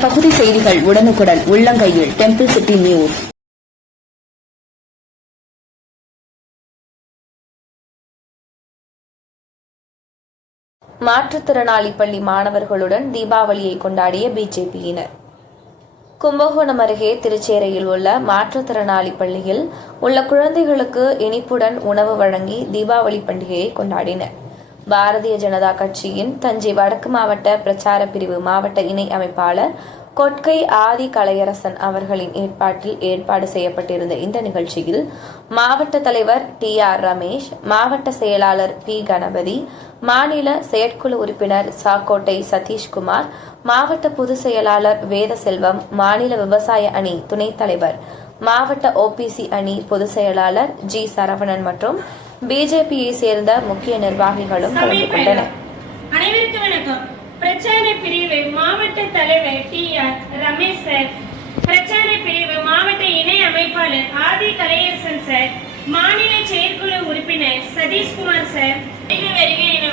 பகுதி செய்திகள் உடனுக்குடன் உள்ளங்கையில் டெம்பிள் சிட்டி நியூஸ் மாற்றுத்திறனாளி பள்ளி மாணவர்களுடன் தீபாவளியை கொண்டாடிய பிஜேபியினர். கும்பகோணம் அருகே திருச்சேரையில் உள்ள மாற்றுத்திறனாளி பள்ளியில் உள்ள குழந்தைகளுக்கு இனிப்புடன் உணவு வழங்கி தீபாவளி பண்டிகையை கொண்டாடினர். பாரதிய ஜனதா கட்சியின் தஞ்சை வடக்கு மாவட்ட பிரச்சார பிரிவு மாவட்ட இணை அமைப்பாளர் கொட்கை ஆதி கலையரசன் அவர்களின் ஏற்பாட்டில் ஏற்பாடு செய்யப்பட்டிருந்த இந்த நிகழ்ச்சியில் மாவட்ட தலைவர் டி ஆர் ரமேஷ் மாவட்ட செயலாளர் பி கணபதி மாநில செயற்குழு உறுப்பினர் சாக்கோட்டை சதீஷ்குமார் மாவட்ட பொதுச் செயலாளர் வேதசெல்வம் மாநில விவசாய அணி துணைத் தலைவர் மாவட்ட ஓபிசி அணி பொதுச் செயலாளர் ஜி சரவணன் மற்றும் பிஜேபியை சேர்ந்த முக்கிய நிர்வாகிகளும் கலந்து கொண்டனர். அனைவருக்கும் வணக்கம். பிரச்சார பிரிவு மாவட்ட தலைவர் டி ஆர் ரமேஷ் சார் பிரச்சார பிரிவு மாவட்ட இணை அமைப்பாளர் ஆதி கலையரசன் சார் மாநில செயற்குழு உறுப்பினர் சதீஷ்குமார் சார் வருக வருக என